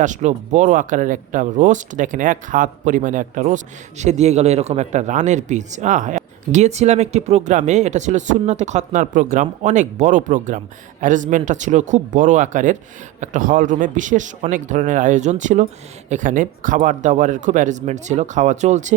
আসলো বড় আকারের একটা রোস্ট দেখেন এক হাত পরিমাণে একটা রোস্ট সে দিয়ে গেল এরকম একটা রানের পিচ আহ গিয়েছিলাম একটি প্রোগ্রামে, এটা ছিল সুন্নাতে খতনার প্রোগ্রাম, অনেক বড় প্রোগ্রাম। অ্যারেঞ্জমেন্টটা ছিল খুব বড় আকারের। একটা হল রুমে বিশেষ অনেক ধরনের আয়োজন ছিল। এখানে খাবার দাবারের খুব অ্যারেঞ্জমেন্ট ছিল, খাওয়া চলছে।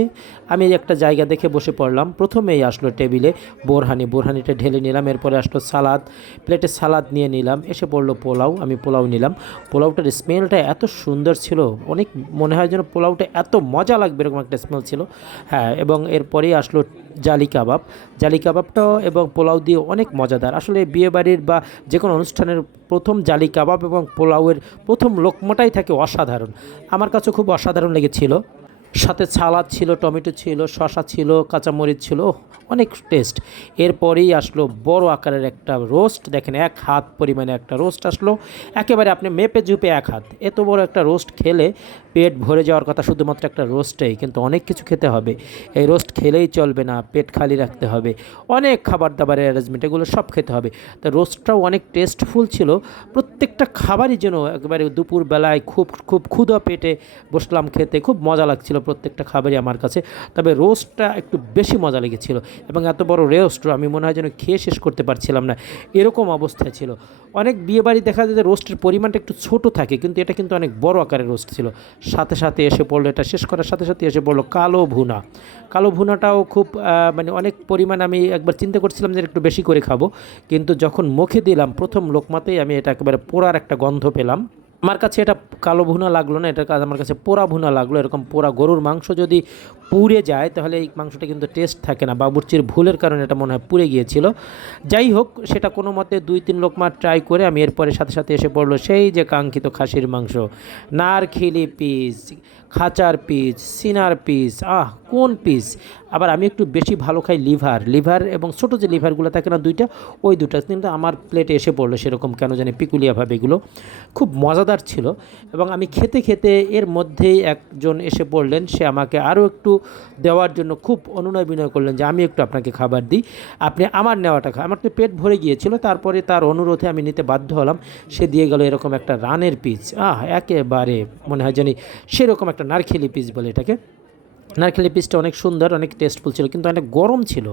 আমি একটা জায়গা দেখে বসে পড়লাম। প্রথমেই আসলো টেবিলে বোরহানি, বোরহানিটা ঢেলে নিলাম, এরপরে আসলো সালাদ। প্লেটে সালাদ নিয়ে নিলাম, এসে পড়ল পোলাও, আমি পোলাও নিলাম। পোলাওটার স্মেলটা এত সুন্দর ছিল, অনেক মনে হয় যেন পোলাওটা এত মজা লাগবে, এরকম একটা স্মেল ছিল। হ্যাঁ এবং এরপরেই আসলো জালি কাবাব। জালি কাবাবটাও এবং পোলাও দিয়ে অনেক মজাদার। আসলে বিয়েবাড়ির বা যে কোনো অনুষ্ঠানের প্রথম জালি কাবাব এবং পোলাওয়ের প্রথম লোকমাটাই থাকে অসাধারণ। আমার কাছে খুব অসাধারণ লেগেছিল। সাথে সালাদ ছিল, টমেটো ছিল, শসা ছিল, কাঁচামরিচ ছিল অনেক টেস্ট এরপরেই আসলো বড় আকারের একটা রোস্ট দেখেন, এক হাত পরিমাণে একটা রোস্ট আসলো। একেবারে আপনি মেপে ঝুপে এক হাত। এত বড় একটা রোস্ট খেলে পেট ভরে যাওয়ার কথা শুধুমাত্র একটা রোস্টেই কিন্তু অনেক কিছু খেতে হবে। এই রোস্ট খেলেই চলবে না, পেট খালি রাখতে হবে। অনেক খাবার দাবারের অ্যারেঞ্জমেন্ট এগুলো সব খেতে হবে। তো রোস্টটাও অনেক টেস্টফুল ছিল। প্রত্যেকটা খাবারই যেন একেবারে দুপুরবেলায় খুব খুব ক্ষুধা পেটে বসলাম খেতে, খুব মজা লাগছিল। প্রত্যেকটা খাবারই আমার কাছে। তবে রোস্টটা একটু বেশি মজা লেগেছিল এবং এত বড় রোস্ট আমি মনে হয় যেন খেয়ে শেষ করতে পারছিলাম না। এরকম অবস্থায় ছিল। অনেক বিয়েবাড়ি দেখা যায় যে রোস্টের পরিমাণটা একটু ছোট থাকে, কিন্তু এটা কিন্তু অনেক বড় আকারের রোস্ট ছিল। সাথে সাথে এসে পড়ল, এটা শেষ করার সাথে সাথে এসে পড়ল কালো ভুনা। কালো ভুনাটাও খুব মানে অনেক পরিমাণ আমি একবার চিন্তা করছিলাম যে একটু বেশি করে খাব। কিন্তু যখন মুখে দিলাম প্রথম লোকমাতেই আমি এটা একেবারে পোড়ার একটা গন্ধ পেলাম। আমার কাছে এটা কালো ভুনা লাগল না, এটা আমার কাছে পোড়া ভুনা লাগল, এরকম পোড়া গরুর মাংস যদি পুড়ে যায়, তাহলে এই মাংসটা কিন্তু টেস্ট থাকে না। বাবুর্চির ভুলের কারণে এটা মনে হয় পুড়ে গিয়েছিল। যাই হোক, সেটা কোনো মতে দুই তিন লোকমা ট্রাই করে আমি এরপরে সাথে সাথে এসে পড়ল সেই যে কাঙ্ক্ষিত খাসির মাংস। নারখিলি পিস খাঁচার পিস সিনার পিস আহ, কোন পিস আবার আমি একটু বেশি ভালো খাই লিভার। লিভার এবং ছোটো যে লিভারগুলো থাকে না দুইটা, ওই দুটা কিন্তু আমার প্লেটে এসে পড়ল সেরকম কেন জানি পিকুলিয়াভাবে এগুলো। খুব মজাদার ছিল। এবং আমি খেতে খেতে এর মধ্যেই একজন এসে পড়লেন, সে আমাকে আরও একটু দেওয়ার জন্য খুব অনুনয় বিনয় করলেন যে আমি একটু আপনাকে খাবার দিই। আপনি আমার নেওয়াটা খা আমার তো পেট ভরে গিয়েছিল, তারপরে তার অনুরোধে আমি নিতে বাধ্য হলাম। সে দিয়ে গেল এরকম একটা রানের পিস আহ, একেবারে মনে হয় জানি সেরকম একটা নারকেলি পিস বলে এটাকে। নারকেলের পিসটা অনেক সুন্দর, অনেক টেস্টফুল ছিল, কিন্তু অনেক গরম ছিল।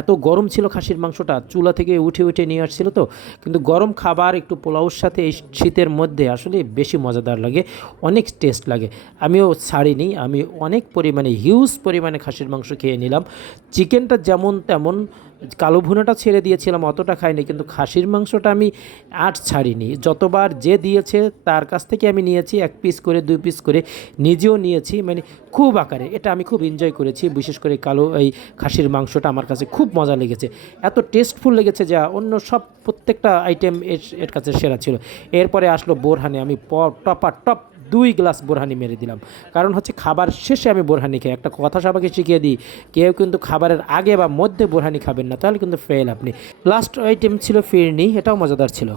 এত গরম ছিল খাসির মাংসটা, চুলা থেকে উঠে উঠে নিয়ে আসছিল তো। কিন্তু গরম খাবার, একটু পোলাওর সাথে এই শীতের মধ্যে আসলে বেশি মজাদার লাগে, অনেক টেস্ট লাগে। আমিও ছাড়িনি, আমি অনেক পরিমাণে হিউজ পরিমাণে খাসির মাংস খেয়ে নিলাম। চিকেনটা যেমন তেমন কালো ভুনাটা ছেড়ে দিয়েছিলাম, অতটা খাইনি, কিন্তু খাসির মাংসটা আমি আট ছাড়িনি। যতবার যে দিয়েছে, তার কাছ থেকে আমি নিয়েছি, এক পিস করে, দুই পিস করে, নিজেও নিয়েছি মানে খুব আকারে। এটা আমি খুব এনজয় করেছি, বিশেষ করে কালো, এই খাসির মাংসটা আমার কাছে খুব মজা লেগেছে। এত টেস্টফুল লেগেছে যা অন্য সব প্রত্যেকটা আইটেম এর কাছে সেরা ছিল। এরপরে আসলো বোরহানে, আমি প টপা টপ দুই গ্লাস বোরহানি মেরে দিলাম। কারণ হচ্ছে খাবার শেষে আমি বোরহানি খাই। একটা কথা সবাইকে শিখিয়ে দিই, কেউ কিন্তু খাবারের আগে বা মধ্যে বোরহানি খাবেন না, তাহলে কিন্তু ফেল আপনি। লাস্ট আইটেম ছিল ফিরনি, এটাও মজাদার ছিল।